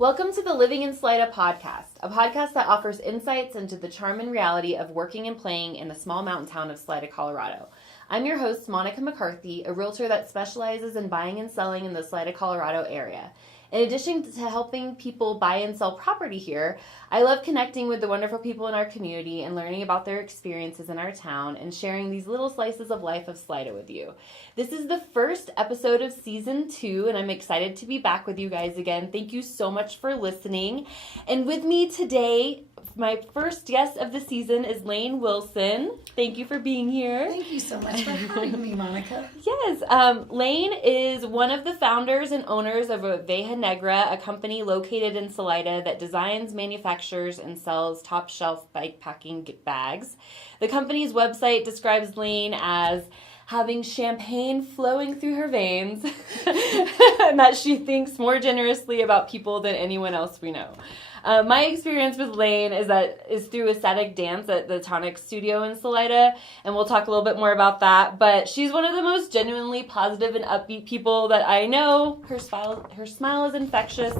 Welcome to the Living in Salida podcast, a podcast that offers insights into the charm and reality of working and playing in the small mountain town of Salida, Colorado. I'm your host, McCarthy, a realtor that specializes in buying and selling in the Salida, Colorado area. In addition to helping people buy and sell property here, I love connecting with the wonderful people in our community and learning about their experiences in our town and sharing these little slices of life of Salida with you. This is the first episode of season 2, and I'm excited to be back with you guys again. Thank you so much for listening. And with me today, my first guest of the season is Lane Willson. Thank you for being here. Thank you so much for having me, Monica. Yes. Lane is one of the founders and owners of Oveja Negra, a company located in Salida that designs, manufactures, and sells top-shelf bikepacking bags. The company's website describes Lane as having champagne flowing through her veins, and that she thinks more generously about people than anyone else we know. My experience with Lane is through ecstatic dance at the Tonic Studio in Salida, and we'll talk a little bit more about that. But she's one of the most genuinely positive and upbeat people that I know. Her smile is infectious,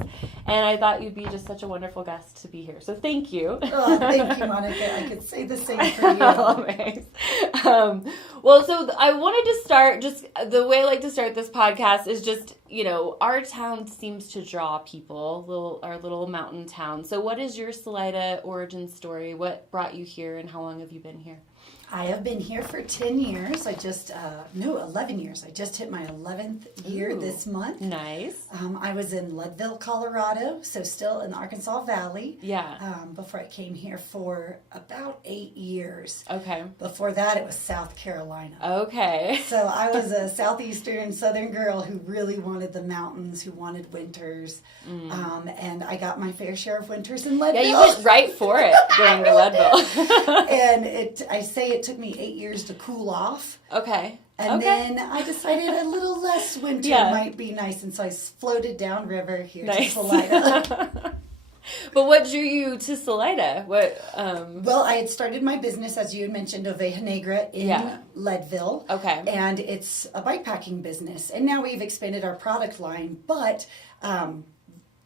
and I thought you'd be just such a wonderful guest to be here. So thank you. Oh, thank you, Monica. I could say the same for you. Oh, thanks. So I wanted to start, just the way I like to start this podcast is just, our town seems to draw people, our little mountain town. So what is your Salida origin story? What brought you here, and how long have you been here? I have been here for 10 years. 11 years. I just hit my 11th year this month. Nice. I was in Leadville, Colorado, so still in the Arkansas Valley. Yeah. Before I came here for about 8 years. Okay. Before that, it was South Carolina. Okay. So I was a southeastern southern girl who really wanted the mountains, who wanted winters. And I got my fair share of winters in Leadville. Yeah, you went right for it going to Leadville. And I say it took me 8 years to cool off. Okay. And then I decided a little less winter might be nice. And so I floated downriver here to Salida. But what drew you to Salida? Well, I had started my business, as you had mentioned, Oveja Negra in Leadville. Okay. And it's a bikepacking business. And now we've expanded our product line. But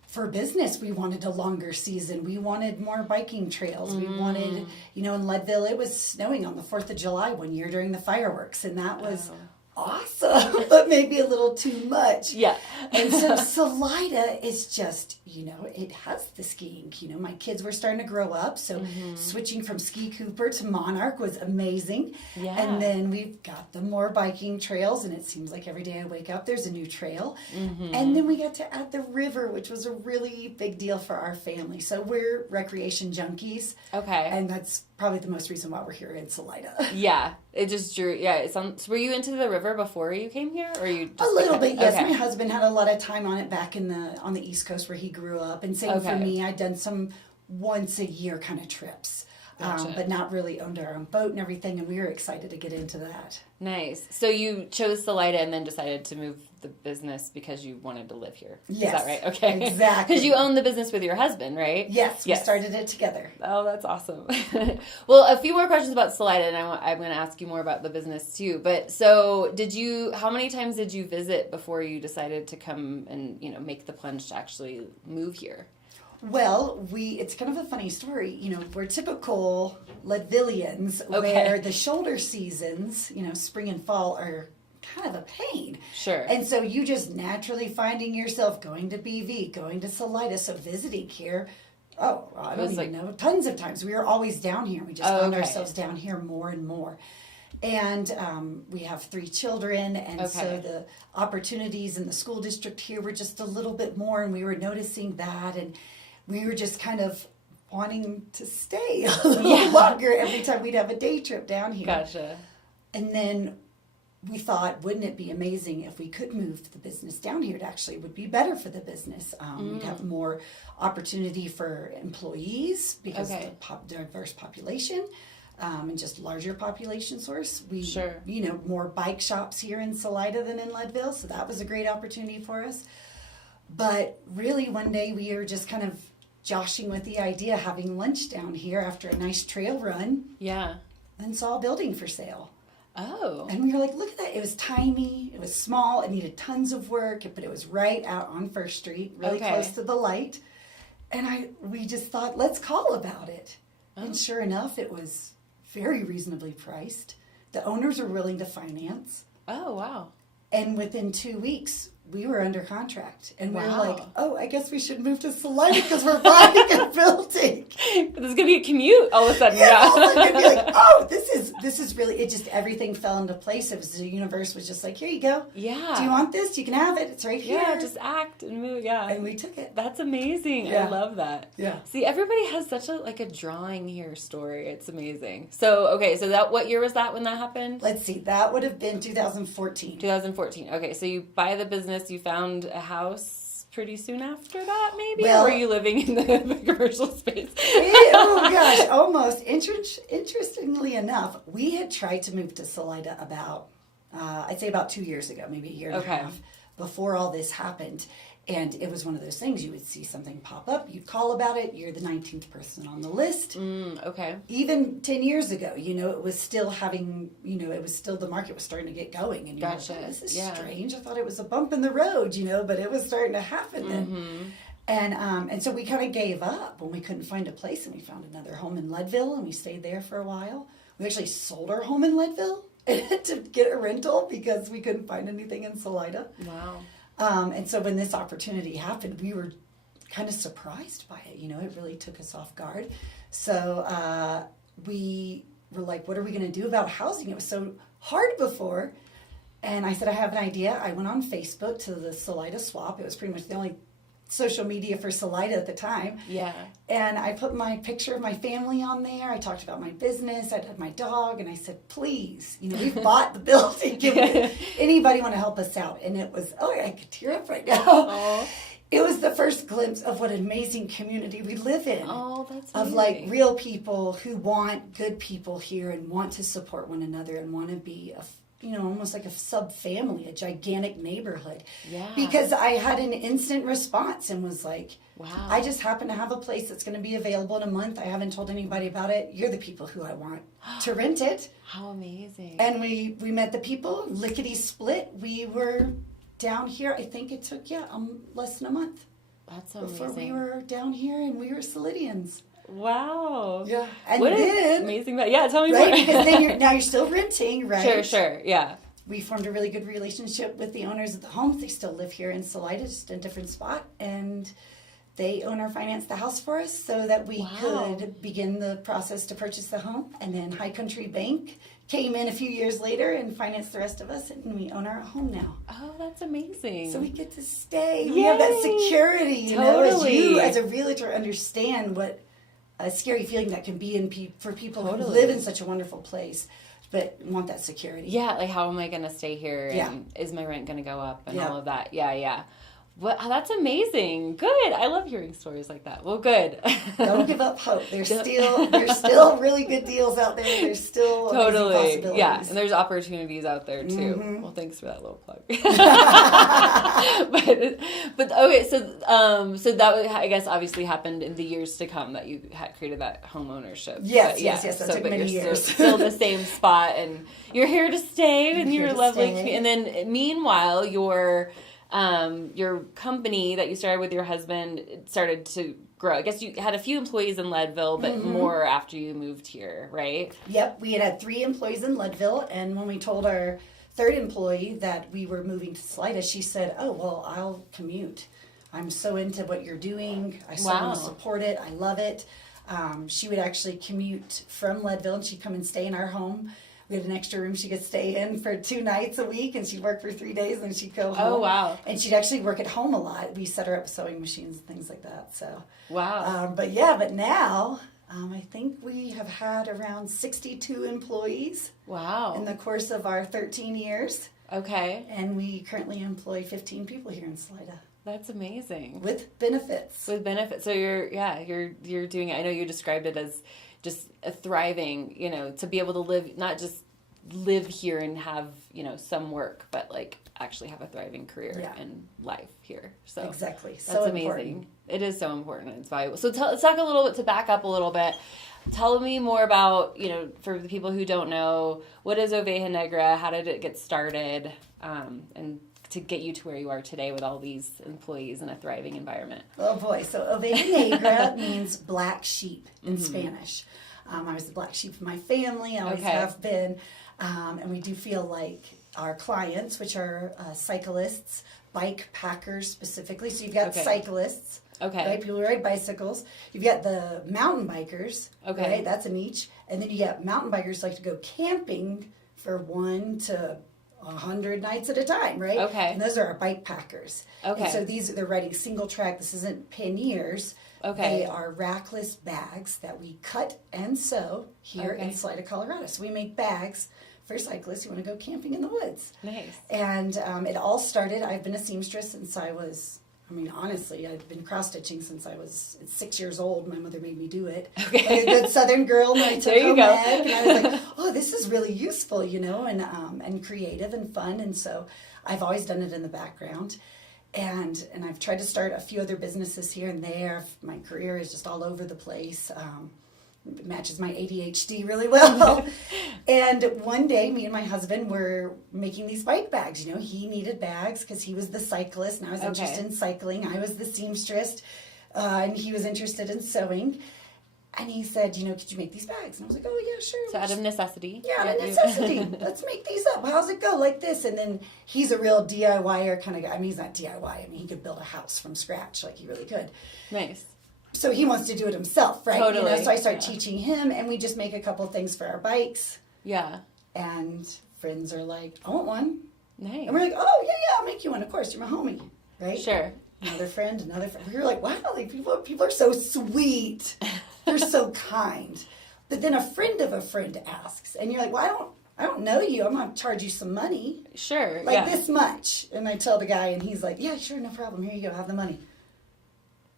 for business, we wanted a longer season. We wanted more biking trails. We wanted, in Leadville, it was snowing on the 4th of July one year during the fireworks. And that was awesome, but maybe a little too much. Yeah. And so Salida is just, it has the skiing. My kids were starting to grow up, so switching from Ski Cooper to Monarch was amazing. Yeah. And then we've got the more biking trails, and it seems like every day I wake up, there's a new trail. And then we got to add the river, which was a really big deal for our family. So we're recreation junkies. Okay. And that's probably the most reason why we're here in Salida. Yeah. It just drew, so were you into the river before you came here, or you just... A little bit, yes. Okay. My husband had a lot of time on it back on the East Coast where he grew up, and same for me. I'd done some once a year kind of trips, but not really owned our own boat and everything, and we were excited to get into that. Nice. So you chose Salida and then decided to move the business because you wanted to live here. Yes. Is that right? Okay. Exactly. Because you own the business with your husband, right? Yes. We started it together. Oh, that's awesome. Well, a few more questions about Salida, and I'm going to ask you more about the business too. But so how many times did you visit before you decided to come and, make the plunge to actually move here? Well, it's kind of a funny story. We're typical Leadvillians where the shoulder seasons, spring and fall, are kind of a pain. Sure. And so you just naturally finding yourself going to BV, going to Salida, so visiting here. Oh, I don't even know. Tons of times. We were always down here. We just found ourselves down here more and more. And we have 3 children, and so the opportunities in the school district here were just a little bit more, and we were noticing that, and we were just kind of wanting to stay a little longer every time we'd have a day trip down here. Gotcha. And then we thought, wouldn't it be amazing if we could move the business down here? It actually would be better for the business. We'd have more opportunity for employees because of the diverse population. And just larger population source. More bike shops here in Salida than in Leadville, so that was a great opportunity for us. But really, one day we were just kind of joshing with the idea, having lunch down here after a nice trail run. Yeah. And saw a building for sale. Oh. And we were like, look at that. It was tiny. It was small. It needed tons of work, but it was right out on First Street, really close to the light. And we just thought, let's call about it. Oh. And sure enough, it was very reasonably priced. The owners were willing to finance. Oh, wow. And within 2 weeks, we were under contract. And we were like, Wow. oh, I guess we should move to Salida because we're buying a building. This is going to be a commute all of a sudden. Yeah. All of a sudden, you'd be like, oh, this is really, it just, everything fell into place. It was, the universe was just like, here you go. Yeah. Do you want this? You can have it. It's right here. Yeah, just act and move. Yeah. And we took it. That's amazing. Yeah. I love that. Yeah. See, everybody has such a drawing here story. It's amazing. So, okay, so what year was that when that happened? Let's see. That would have been 2014. 2014. Okay, so you buy the business, you found a house pretty soon after that, maybe? Well, or were you living in the commercial space? Oh, gosh, almost. Interestingly enough, we had tried to move to Salida about, I'd say about 2 years ago, maybe a year and a half, before all this happened. And it was one of those things, you would see something pop up, you'd call about it, you're the 19th person on the list. Okay. Even 10 years ago, it was still having, the market was starting to get going. And you're Gotcha. like, oh, this is strange. I thought it was a bump in the road, but it was starting to happen then. And so we kind of gave up when we couldn't find a place, and we found another home in Leadville, and we stayed there for a while. We actually sold our home in Leadville to get a rental because we couldn't find anything in Salida. Wow. And so when this opportunity happened, we were kind of surprised by it. It really took us off guard. So we were like, what are we going to do about housing? It was so hard before. And I said, I have an idea. I went on Facebook to the Salida Swap. It was pretty much the only social media for Salida at the time. Yeah. And I put my picture of my family on there. I talked about my business. I had my dog. And I said, please, we've bought the building. Anybody want to help us out? And it was, I could tear up right now. Oh. It was the first glimpse of what an amazing community we live in. Oh, that's amazing. Of like real people who want good people here and want to support one another and want to be almost like a sub-family, a gigantic neighborhood. Yeah. Because I had an instant response and was like, wow. I just happen to have a place that's going to be available in a month. I haven't told anybody about it. You're the people who I want to rent it. How amazing. And we met the people, lickety split. We were down here, I think it took, less than a month. That's amazing. Before we were down here and we were Salidians. Wow. Yeah. And what then, amazing. Yeah, tell me right, more. because then you're still renting, right? Sure. Yeah. We formed a really good relationship with the owners of the home. They still live here in Salida, just in a different spot. And they owner financed the house for us so that we could begin the process to purchase the home. And then High Country Bank came in a few years later and financed the rest of us. And we own our home now. Oh, that's amazing. So we get to stay. Yay. We have that security. Totally. As you, as a realtor, understand what a scary feeling that can be for people who live in such a wonderful place, but want that security. Yeah, like how am I going to stay here? Yeah. And is my rent going to go up and all of that? Yeah. Well, that's amazing. Good. I love hearing stories like that. Well, good. Don't give up hope. There's still really good deals out there. There's still amazing possibilities. Yeah, and there's opportunities out there too. Mm-hmm. Well, thanks for that little plug. but okay, so that I guess obviously happened in the years to come that you had created that home ownership. Yes. That took many years. Still the same spot, and you're here to stay, and you're lovely. Stay. And then meanwhile, your company that you started with your husband started to grow. I guess you had a few employees in Leadville, but more after you moved here, right? Yep, we had 3 employees in Leadville, and when we told our 3rd employee that we were moving to Salida, she said, oh, well, I'll commute. I'm so into what you're doing. I so want to support it. I love it. She would actually commute from Leadville, and she'd come and stay in our home. We had an extra room she could stay in for 2 nights a week, and she'd work for 3 days, and she'd go home. Oh, wow. And she'd actually work at home a lot. We set her up with sewing machines and things like that. So, wow. But now, I think we have had around 62 employees. Wow. In the course of our 13 years. Okay. And we currently employ 15 people here in Salida. That's amazing. With benefits. So you're doing it. I know you described it as just a thriving, to be able to live, not just live here and have, some work, but like actually have a thriving career and life here. So exactly. That's so amazing. Important. It is so important. It's valuable. So let's talk a little bit, to back up a little bit. Tell me more about, for the people who don't know, what is Oveja Negra? How did it get started? And to get you to where you are today with all these employees in a thriving environment? Oh boy, so Oveja Negra means black sheep in Spanish. I was the black sheep of my family, I always have been, and we do feel like our clients, which are cyclists, bike packers specifically, so you've got cyclists, right? People who ride bicycles. You've got the mountain bikers, right? That's a niche. And then you got mountain bikers like to go camping for 1 to 100 nights at a time, right? And those are our bike packers. And so they're riding single track. This isn't panniers. They are rackless bags that we cut and sew here in Salida, Colorado. So we make bags for cyclists who want to go camping in the woods. Nice. And it all started, I've been a seamstress since I was, honestly, I've been cross-stitching since I was 6 years old. My mother made me do it. Like a good Southern girl, and I took home ec, and I was like, oh, this is really useful, and creative and fun. And so I've always done it in the background. And I've tried to start a few other businesses here and there. My career is just all over the place. It matches my ADHD really well. And one day, me and my husband were making these bike bags. He needed bags because he was the cyclist, and I was interested in cycling. I was the seamstress, and he was interested in sewing. And he said, could you make these bags? And I was like, oh, yeah, sure. So out of necessity. Yeah, out of necessity. Let's make these up. How's it go? Like this. And then he's a real DIYer kind of guy. He's not DIY. He could build a house from scratch. Like, he really could. Nice. So he wants to do it himself, right? Totally. So I start teaching him, and we just make a couple things for our bikes. Yeah. And friends are like, I want one. Nice. And we're like, oh, yeah, I'll make you one. Of course, you're my homie, right? Sure. Another friend. We were like, wow, like people are so sweet. They're so kind. But then a friend of a friend asks, and you're like, well, I don't know you. I'm going to charge you some money. Sure. Like this much. And I tell the guy, and he's like, yeah, sure, no problem. Here you go. Have the money.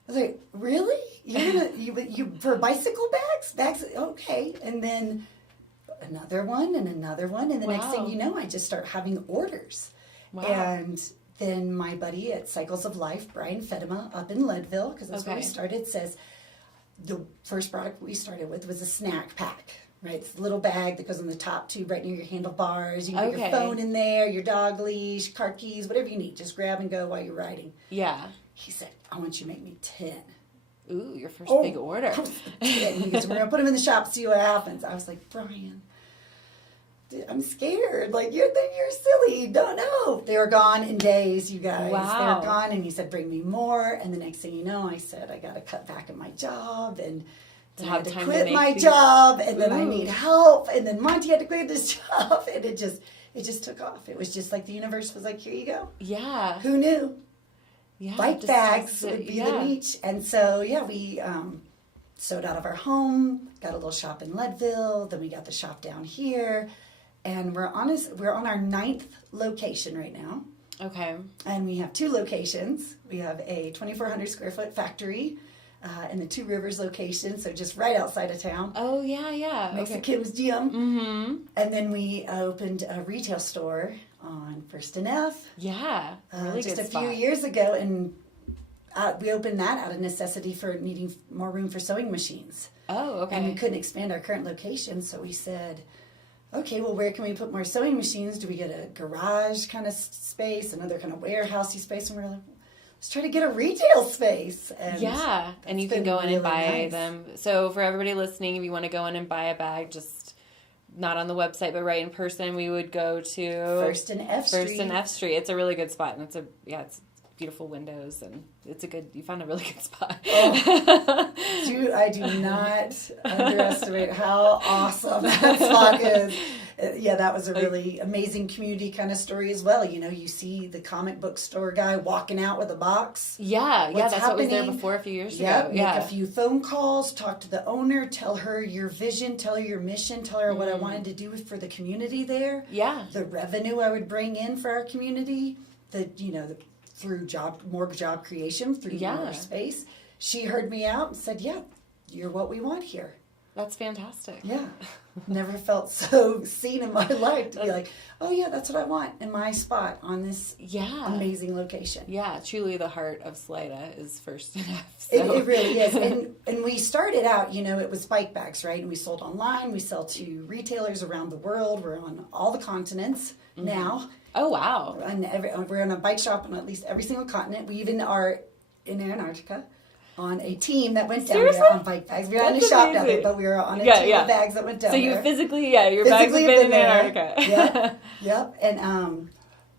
I was like, really? You for bicycle bags? Bags? Okay. And then another one, and the next thing you know, I just start having orders. Wow. And then my buddy at Cycles of Life, Brian Fedema, up in Leadville, because that's where we started, says the first product we started with was a snack pack. Right, it's a little bag that goes on the top tube right near your handlebars. You can put your phone in there, your dog leash, car keys, whatever you need. Just grab and go while you're riding. Yeah. He said, I want you to make me 10. Ooh, your first big order. 10. He goes, we're going to put them in the shop, see what happens. I was like, Brian, I'm scared. Like, you're silly. You don't know. They were gone in days, you guys. Wow. They were gone, and he said, bring me more. And the next thing you know, I said, I got to cut back on my job, and I had to quit my job, and then I need help, and then Monty had to quit his job, and it just took off. It was just like the universe was like, here you go. Yeah. Who knew? Yeah. Bike bags would be the niche. And so, we sewed out of our home, got a little shop in Leadville, then we got the shop down here, and we're on our 9th location right now. Okay. And we have 2 locations. We have a 2,400 square foot factory in the Two Rivers location, so just right outside of town. Oh, yeah. Next to Kim's Gym. Mm-hmm. And then we opened a retail store on First and F. Yeah, really just a few years ago, and we opened that out of necessity for needing more room for sewing machines. Oh, okay. And we couldn't expand our current location, so we said, okay, well, where can we put more sewing machines? Do we get a garage kind of space, another kind of warehousey space? And we're like, let's try to get a retail space. And you can go in and buy them. So for everybody listening, if you want to go in and buy a bag, just not on the website, but right in person, we would go to First and F Street. It's a really good spot, and it's beautiful windows, and you found a really good spot. I do not underestimate how awesome that spot is. That was a really amazing community kind of story as well. You see the comic book store guy walking out with a box. That's what was there before a few years ago. Make a few phone calls, talk to the owner, tell her your vision, tell her your mission, tell her what I wanted to do for the community there. Yeah. The revenue I would bring in for our community, through more job creation, through more space. She heard me out and said, you're what we want here. That's fantastic. Yeah. Never felt so seen in my life to be like, oh, yeah, that's what I want in my spot on this amazing location. Yeah, truly the heart of Salida is First and F. So. It really is. And we started out, it was bike bags, right? And we sold online. We sell to retailers around the world. We're on all the continents now. Oh, wow. And we're on a bike shop on at least every single continent. We even are in Antarctica on a team that went down there on bike bags. We were on a shop down there, but we were on a team of bags that went down there. So you physically, your bags have been in Antarctica. Yep. And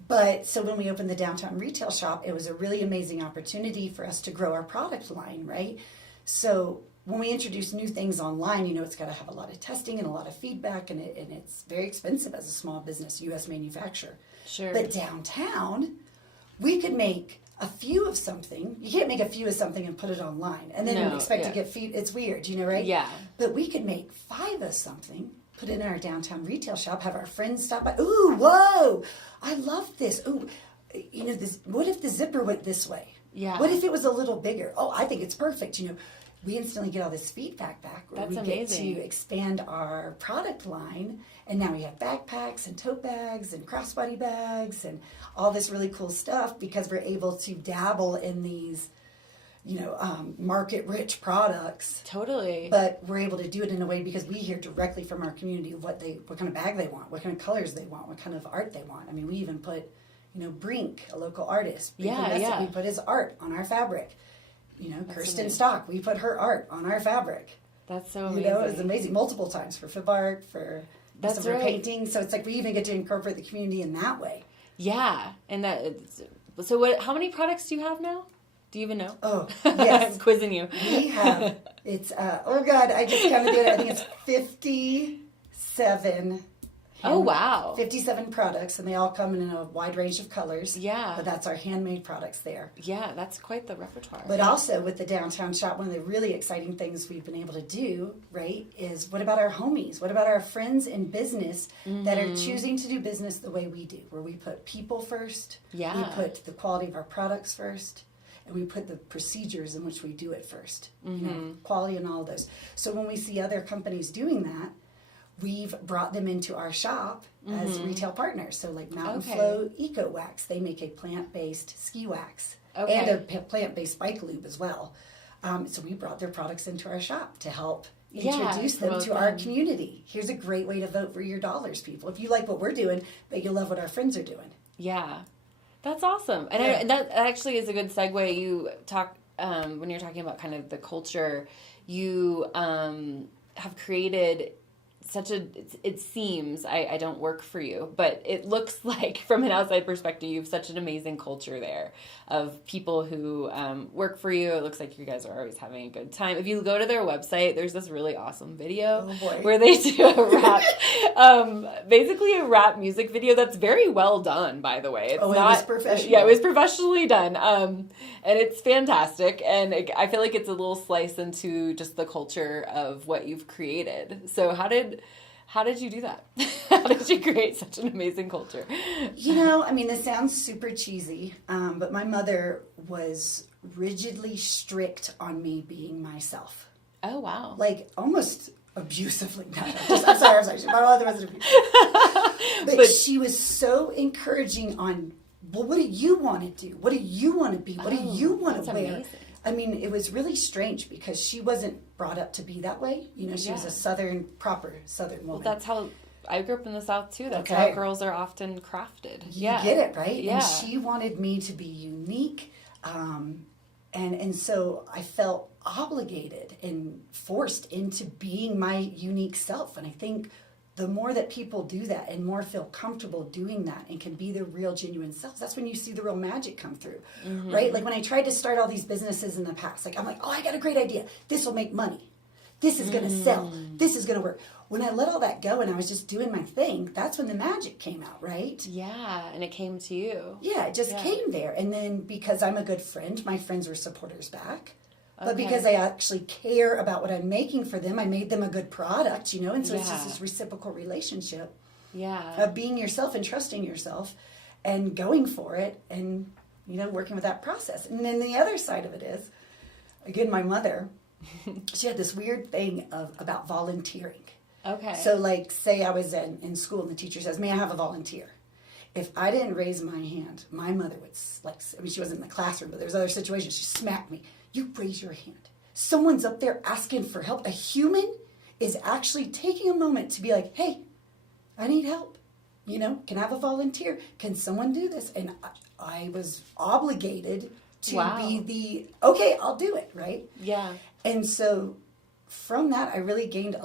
but so when we opened the downtown retail shop, it was a really amazing opportunity for us to grow our product line, right? So when we introduce new things online, it's got to have a lot of testing and a lot of feedback, and it's very expensive as a small business, U.S. manufacturer. Sure. But downtown, we could make a few of something. You can't make a few of something and put it online and then expect to get feed. It's weird, right? Yeah. But we could make 5 of something, put it in our downtown retail shop, have our friends stop by. Ooh, whoa, I love this. Ooh, this. What if the zipper went this way? Yeah. What if it was a little bigger? Oh, I think it's perfect. We instantly get all this feedback back. That's amazing. Get to expand our product line, and now we have backpacks and tote bags and crossbody bags and all this really cool stuff because we're able to dabble in these, market-rich products. Totally. But we're able to do it in a way because we hear directly from our community what kind of bag they want, what kind of colors they want, what kind of art they want. I mean, we even put, Brink, a local artist. We put his art on our fabric. Kirsten amazing. Stock, we put her art on our fabric. That's so amazing. It was amazing multiple times for Fib Art, for some of her painting. So it's like we even get to incorporate the community in that way. Yeah. And how many products do you have now? Do you even know? Oh, yes. I'm quizzing you. We have, I just counted it. I think it's 57. Oh, wow. 57 products, and they all come in a wide range of colors. Yeah. But that's our handmade products there. Yeah, that's quite the repertoire. But also with the downtown shop, one of the really exciting things we've been able to do, right, is what about our homies? What about our friends in business that are choosing to do business the way we do, where we put people first, we put the quality of our products first, and we put the procedures in which we do it first, quality and all of those. So when we see other companies doing that, we've brought them into our shop as retail partners. So like Mountain Flow Eco Wax, they make a plant-based ski wax and a plant-based bike lube as well. So we brought their products into our shop to help introduce them to our community. Here's a great way to vote for your dollars, people. If you like what we're doing, but you'll love what our friends are doing. Yeah. That's awesome. And that actually is a good segue. You talk, when you're talking about kind of the culture, you have created it seems, I don't work for you, but it looks like from an outside perspective, you have such an amazing culture there of people who work for you. It looks like you guys are always having a good time. If you go to their website, there's this really awesome video where they do a rap, basically a rap music video that's very well done, by the way. It was professional. Yeah, it was professionally done. And it's fantastic. And I feel like it's a little slice into just the culture of what you've created. So how did you do that? How did you create such an amazing culture? This sounds super cheesy, but my mother was rigidly strict on me being myself. Oh, wow. Like, almost abusively. I'm sorry. My mother wasn't abusive. But she was so encouraging on, well, what do you want to do? What do you want to be? What do you want to wear? Amazing. It was really strange because she wasn't brought up to be that way. She was a proper Southern woman. Well, that's how I grew up in the South, too. That's how girls are often crafted. You get it, right? Yeah. And she wanted me to be unique. And so I felt obligated and forced into being my unique self. And I think the more that people do that and more feel comfortable doing that and can be their real genuine selves, that's when you see the real magic come through, right? Like when I tried to start all these businesses in the past, I'm like, oh, I got a great idea. This will make money. This is going to sell. This is going to work. When I let all that go and I was just doing my thing, that's when the magic came out, right? Yeah, and it came to you. Yeah, it just came there. And then because I'm a good friend, my friends were supporters back. But because I actually care about what I'm making for them, I made them a good product, and so it's just this reciprocal relationship of being yourself and trusting yourself and going for it and, working with that process. And then the other side of it is, again, my mother, she had this weird thing about volunteering. Okay. So, like, say I was in school and the teacher says, may I have a volunteer? If I didn't raise my hand, my mother would, she wasn't in the classroom, but there was other situations, she smacked me. You raise your hand. Someone's up there asking for help. A human is actually taking a moment to be like, hey, I need help. can I have a volunteer? Can someone do this? And I was obligated to be okay, I'll do it, right? Yeah. And so from that, I really gained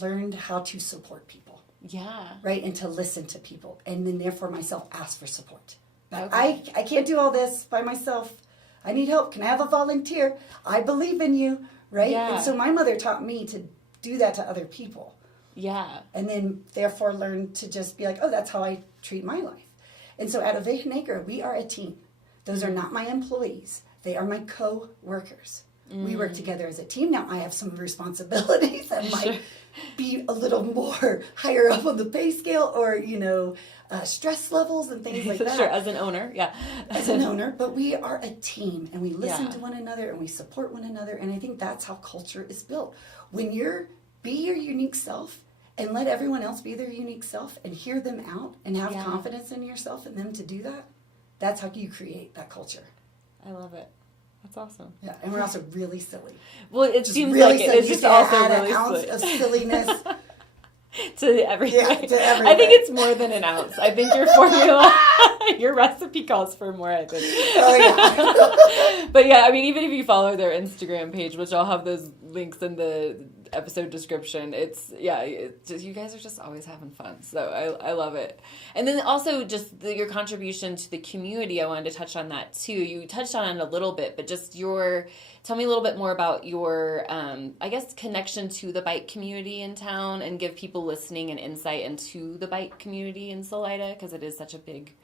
learned how to support people. Yeah. Right? And to listen to people. And then therefore myself ask for support. But I can't do all this by myself. I need help. Can I have a volunteer? I believe in you. Right? Yeah. And so my mother taught me to do that to other people. Yeah. And then therefore learn to just be like, oh, that's how I treat my life. And so at Oveja Negra, we are a team. Those are not my employees. They are my co-workers. We work together as a team. Now I have some responsibilities that might be a little more higher up on the pay scale or, stress levels and things like that. Sure, as an owner, yeah. As an owner, but we are a team and we listen to one another and we support one another. And I think that's how culture is built. When be your unique self and let everyone else be their unique self and hear them out and have confidence in yourself and them to do that, that's how you create that culture. I love it. That's awesome. Yeah, and we're also really silly. Well, it seems really like it. silly. It's just also really an ounce of silliness to everything. Yeah, to everything. I think it's more than an ounce. I think your formula, your recipe calls for more, I think. Oh, yeah. But yeah, I mean, even if you follow their Instagram page, which I'll have those links in the episode description, it's just, you guys are just always having fun. So I love it. And then also just your contribution to the community, I wanted to touch on that too. You touched on it a little bit, but just tell me a little bit more about your, I guess, connection to the bike community in town and give people listening an insight into the bike community in Salida, because it is such a big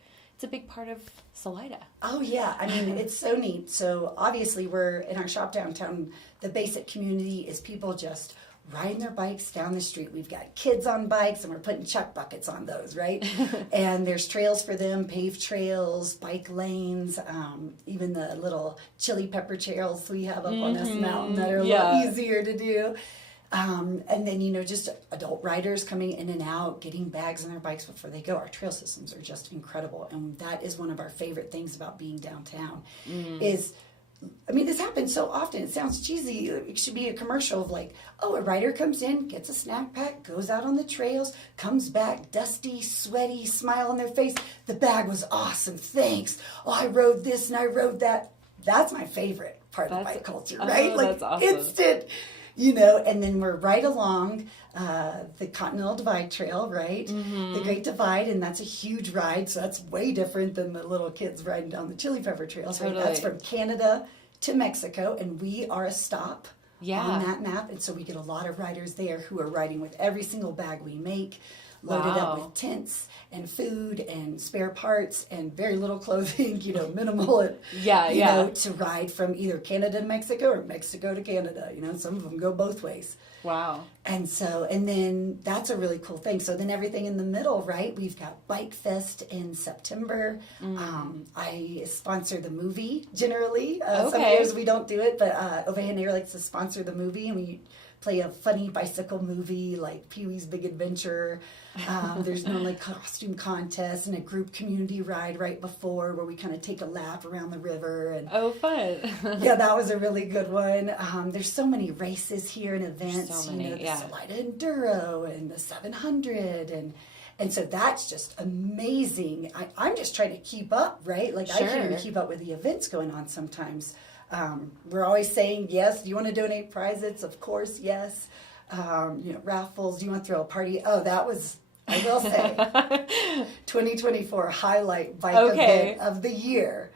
part of Salida. Oh, yeah. I mean, it's so neat. So obviously we're in our shop downtown. The basic community is people just riding their bikes down the street. We've got kids on bikes and we're putting chuck buckets on those, right? And there's trails for them, paved trails, bike lanes, even the little chili pepper trails we have up on this mountain that are a little easier to do. And then, just adult riders coming in and out, getting bags on their bikes before they go. Our trail systems are just incredible. And that is one of our favorite things about being downtown is, this happens so often. It sounds cheesy. It should be a commercial of like, a rider comes in, gets a snack pack, goes out on the trails, comes back dusty, sweaty, smile on their face. The bag was awesome. Thanks. Oh, I rode this and I rode that. That's my favorite part of bike culture, right? That's awesome. Instant. And then we're right along the Continental Divide Trail, right? Mm-hmm. The Great Divide, and that's a huge ride, so that's way different than the little kids riding down the Chili Pepper Trails, right? That's from Canada to Mexico, and we are a stop on that map, and so we get a lot of riders there who are riding with every single bag we make, loaded up with tents and food and spare parts and very little clothing, minimal, to ride from either Canada to Mexico or Mexico to Canada. Some of them go both ways. Wow. And then that's a really cool thing. So then everything in the middle, right? We've got Bike Fest in September. I sponsor the movie generally. Some years we don't do it, but Oveja Negra likes to sponsor the movie, and we play a funny bicycle movie like Pee-wee's Big Adventure. There's normally costume contests and a group community ride right before where we kind of take a lap around the river. And fun. Yeah, that was a really good one. There's so many races here and events. So many, the Salida Enduro and the 700 and so that's just amazing. I'm just trying to keep up, right? Like I can't even keep up with the events going on sometimes. We're always saying, yes, do you want to donate prizes? Of course, yes. Raffles, do you want to throw a party? Oh, that was, I will say, 2024 highlight bike event of the year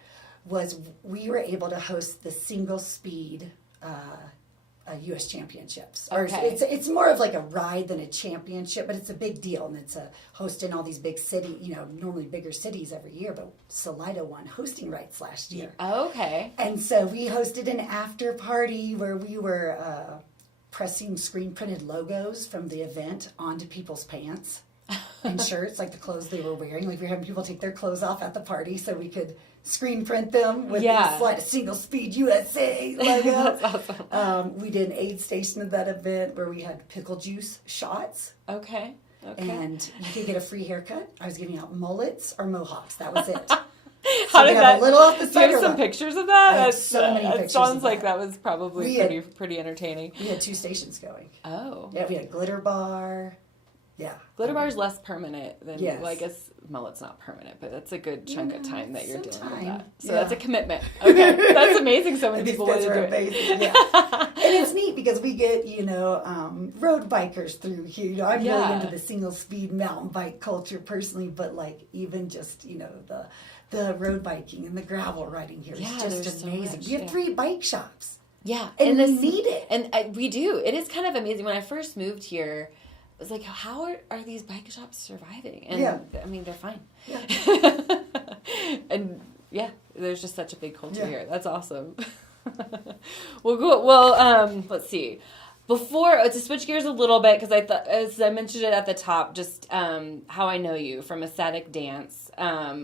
was we were able to host the single speed U.S. championships. It's more of like a ride than a championship, but it's a big deal, and it's hosting all these big cities, normally bigger cities every year, but Salida won hosting rights last year. Okay. And so we hosted an after party where we were pressing screen printed logos from the event onto people's pants and shirts, like the clothes they were wearing. Like we were having people take their clothes off at the party so we could screen print them with the single speed USA logo. That's awesome. We did an aid station at that event where we had pickle juice shots. Okay. And you could get a free haircut. I was giving out mullets or mohawks. That was it. How did that? A little off the do you have some pictures of that? I have so many pictures. It sounds like that was probably pretty entertaining. We had 2 stations going. Oh. Yeah, we had a glitter bar. Yeah. Glitter bar is less permanent than, yes. well, I guess, well, it's not permanent, but that's a good chunk of time that you're dealing with that. So yeah. that's a commitment. Okay. That's amazing. So many people want to do it. Yeah. And it's neat because we get, road bikers through here. I'm really into the single speed mountain bike culture personally, but like even just, the road biking and the gravel riding here is just amazing. We have 3 bike shops. Yeah. And we need it. And we do. It is kind of amazing. When I first moved here, I was like, how are these bike shops surviving? And I mean, they're fine. Yeah. And there's just such a big culture here. That's awesome. Well, cool. Well, let's see. Before, to switch gears a little bit, because I thought, as I mentioned it at the top, just how I know you from ecstatic dance,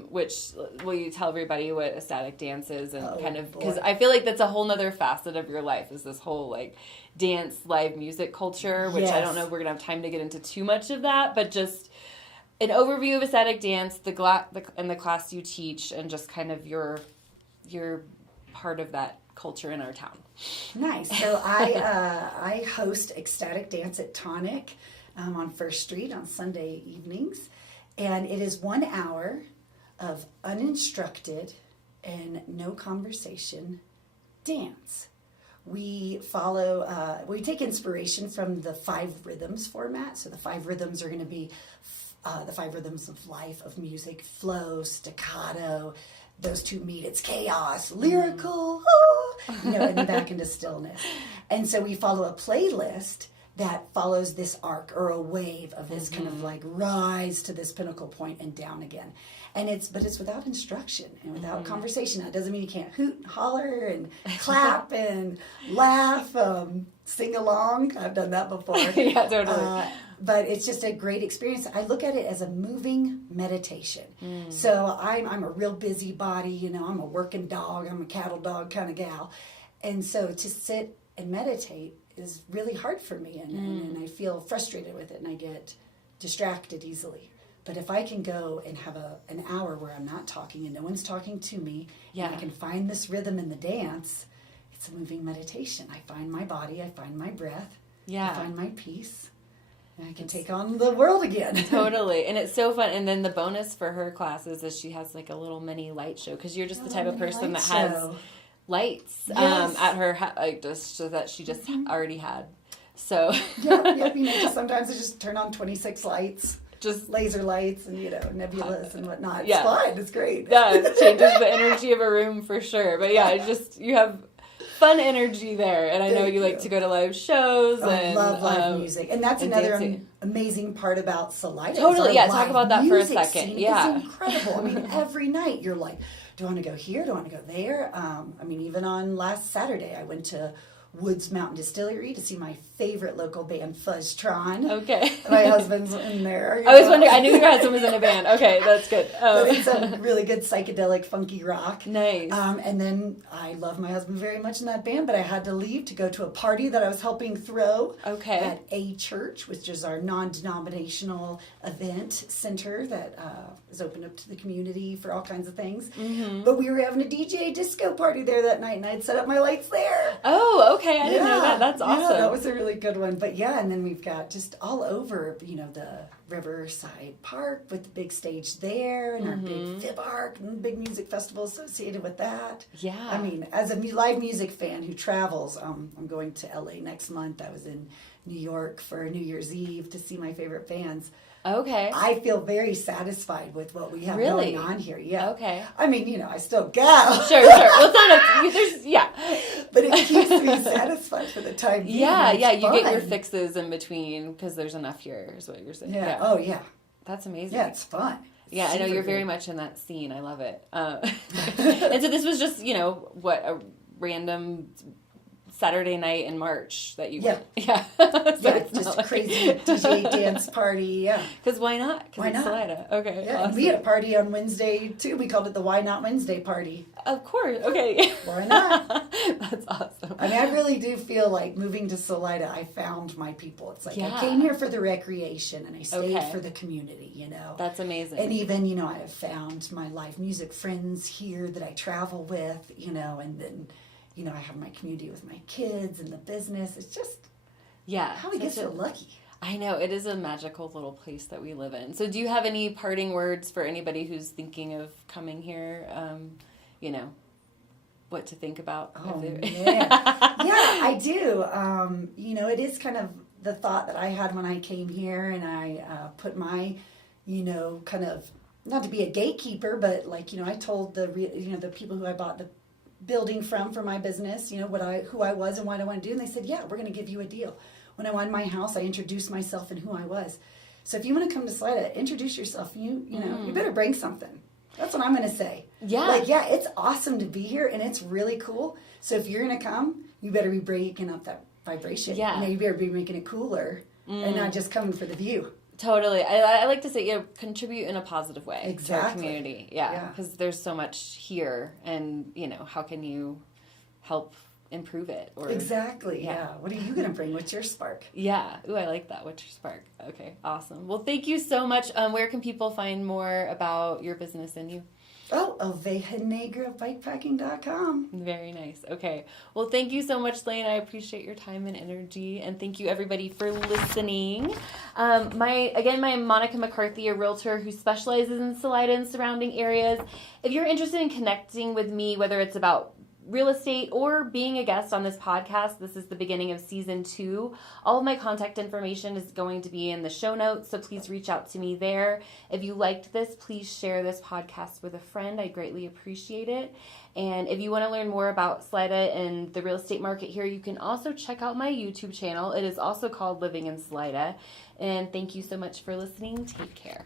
which, will you tell everybody what ecstatic dance is? And because I feel like that's a whole nother facet of your life, is this whole, like, dance, live music culture, which I don't know if we're going to have time to get into too much of that, but just an overview of ecstatic dance, and the class you teach, and just kind of your part of that culture in our town. Nice. So I host ecstatic dance at Tonic on First Street on Sunday evenings, and it is 1 hour of uninstructed and no conversation dance. We follow, we take inspiration from the 5 rhythms format. So the 5 rhythms are going to be the 5 rhythms of life, of music: flow, staccato. Those 2 meet, it's chaos, lyrical, and then back into stillness. And so we follow a playlist that follows this arc or a wave of this kind of like rise to this pinnacle point and down again. And it's without instruction and without conversation. That doesn't mean you can't hoot and holler and clap and laugh, sing along. I've done that before. Yeah, totally. But it's just a great experience. I look at it as a moving meditation. So I'm a real busybody, I'm a working dog, I'm a cattle dog kind of gal. And so to sit and meditate is really hard for me, and I feel frustrated with it, and I get distracted easily. But if I can go and have an hour where I'm not talking and no one's talking to me, and I can find this rhythm in the dance, it's a moving meditation. I find my body, I find my breath, I find my peace. I can take on the world again. Totally. And it's so fun. And then the bonus for her classes is she has like a little mini light show, because you're just the type of person that has lights at her, just so that she just already had. So. Just sometimes I just turn on 26 lights. Just laser lights and, nebulas and whatnot. It's fun. It's great. Yeah, it changes the energy of a room for sure. But you have fun energy there, and I know you like to go to live shows. I love live music, and that's another amazing part about Salida. Totally, talk about that for a second. Scene. It's incredible. I mean, every night you're like, do I want to go here? Do I want to go there? Even on last Saturday, I went to Woods Mountain Distillery to see my favorite local band, Fuzztron. Okay. My husband's in there. I was wondering, I knew your husband was in a band. Okay, that's good. But it's a really good psychedelic, funky rock. Nice. And then I love my husband very much in that band, but I had to leave to go to a party that I was helping throw at A Church, which is our non-denominational event center that is open up to the community for all kinds of things. But we were having a DJ disco party there that night, and I'd set up my lights there. Oh, okay. I didn't know that. That's awesome. Yeah, that was a really good one. But and then we've got just all over, the Riverside Park with the big stage there, and our big Fib Arc and big music festival associated with that. Yeah. I mean, as a live music fan who travels, I'm going to LA next month. I was in New York for New Year's Eve to see my favorite bands. Okay. I feel very satisfied with what we have going on here. Yeah. Okay. I mean, I still go. Sure. Well, it's not But it keeps me satisfied for the time being. Yeah. You get your fixes in between because there's enough here, is what you're saying. Yeah. Oh, yeah. That's amazing. Yeah, it's fun. Yeah, I know you're very much in that scene. I love it. And so this was just, a random Saturday night in March that you went. Yeah. Just a crazy DJ dance party, yeah. Because why not? Why not? Salida. Okay, yeah, awesome. We had a party on Wednesday, too. We called it the Why Not Wednesday party. Of course, okay. Why not? That's awesome. I mean, I really do feel like moving to Salida, I found my people. It's like I came here for the recreation, and I stayed for the community, That's amazing. And even, I have found my live music friends here that I travel with, and then... I have my community with my kids and the business. It's just, how we get so lucky. I know, it is a magical little place that we live in. So do you have any parting words for anybody who's thinking of coming here? What to think about? Oh, man. Yeah, I do. It is kind of the thought that I had when I came here, and I put my, kind of, not to be a gatekeeper, but I told the people who I bought the building from for my business, who I was and what I want to do. And they said, yeah, we're going to give you a deal. When I wanted my house, I introduced myself and who I was. So if you want to come to Salida, introduce yourself. You better bring something. That's what I'm going to say. Yeah. It's awesome to be here, and it's really cool. So if you're going to come, you better be breaking up that vibration. Yeah. You better be making it cooler and not just coming for the view. Totally. I like to say, contribute in a positive way exactly. to our community. Yeah. Because there's so much here, and, how can you help improve it? Exactly. Yeah. What are you going to bring? What's your spark? Yeah. Ooh, I like that. What's your spark? Okay. Awesome. Well, thank you so much. Where can people find more about your business and you? Oh, Oveja Negra bikepacking.com. Very nice. Okay. Well, thank you so much, Lane. I appreciate your time and energy. And thank you, everybody, for listening. I'm Monica McCarthy, a realtor who specializes in Salida and surrounding areas. If you're interested in connecting with me, whether it's about real estate or being a guest on this podcast, this is the beginning of season 2. All of my contact information is going to be in the show notes, so please reach out to me there. If you liked this, please share this podcast with a friend. I greatly appreciate it. And if you want to learn more about Salida and the real estate market here, you can also check out my YouTube channel. It is also called Living in Salida. And thank you so much for listening. Take care.